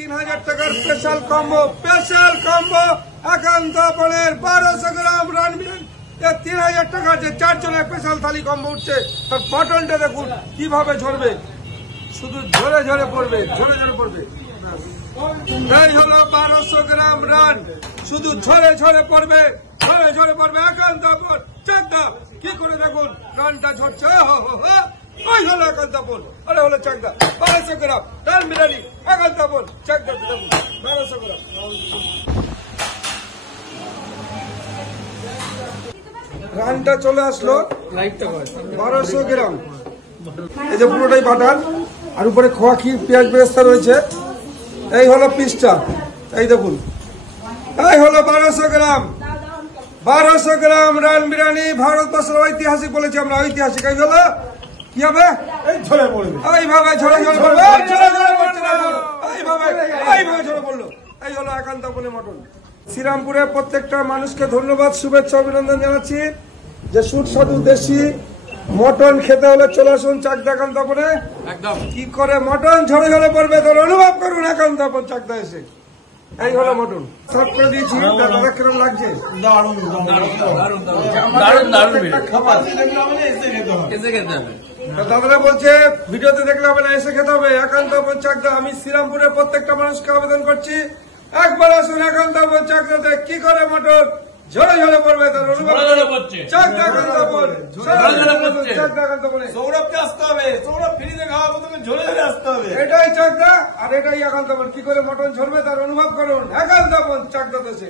3000 টাকার special combo একান্ত আপনের 1200 গ্রাম রান বিরিয়ানি 3000 টাকা যে 4 জনের স্পেশাল থালি কম্বো উঠছে তার মটনটা দেখুন কিভাবে ঝরবে, শুধু ঝরে ঝরে পড়বে, এই হলো 1200 গ্রাম রান, শুধু ঝরে ঝরে পড়বে একান্ত আপন চাকদা। কি করে দেখুন রানটা ঝরছে, ওই হলো একান্ত আপন, আরে হলো চাকদা। 1200 গ্রাম রান বিরিয়ানি একান্ত আপন চাকদা, দেখুন 1200 গ্রাম। রানটা চলে আসলো 1200 গ্রাম, এই যে পুরোটাই বাটার আর উপরে খোয়া ক্ষীর পেঁয়াজ বেরেস্তা রয়েছে। এই হলো পিসটা, এই দেখুন, এই হলো 1200 গ্রাম রান বিরিয়ানি। ভারতবর্ষের ঐতিহাসিক বলেছি আমরা, ঐতিহাসিক। এই হলো কি হবে, ঝরে পড়বে, এইভাবে ঝরে পড়বে, এইভাবে ঝরে পড়লো। এই হলো একান্ত আপনের মটন। শ্রীরামপুরের প্রত্যেকটা মানুষকে ধন্যবাদ, শুভেচ্ছা, অভিনন্দন জানাচ্ছি যে সুস্বাদু দেশি মটন খেতে হলে চলে আসুন চাকদা একান্ত আপনে। একদম কি করে মটন ঝরে ঝরে পড়বে তার অনুভব করুন একান্ত আপন চাকদা এসে। এই হলো মটন, সার্ভ করে দিয়েছি। দাদা কিরকম লাগছে? দাদারা বলছে ভিডিওতে দেখলে হবে না, এসে খেতে হবে একান্ত আপন চাকদা। আমি শ্রীরামপুরের প্রত্যেকটা মানুষকে আবেদন করছি একবার আসুন একান্ত আপন চাকদাতে। কি করে মটন ঝরে ঝরে পড়বে তার অনুভব চাকদা একান্ত আপন। সৌরভকে আসতে হবে, সৌরভ ফ্রিতে খাওয়াবো, তুমি ঝরে ঝরে আসতে হবে। এটাই চাকদা আর এটাই একান্ত আপন। কি করে মটন ঝরবে তার অনুভব করুন একান্ত আপন চাকদা দেশে।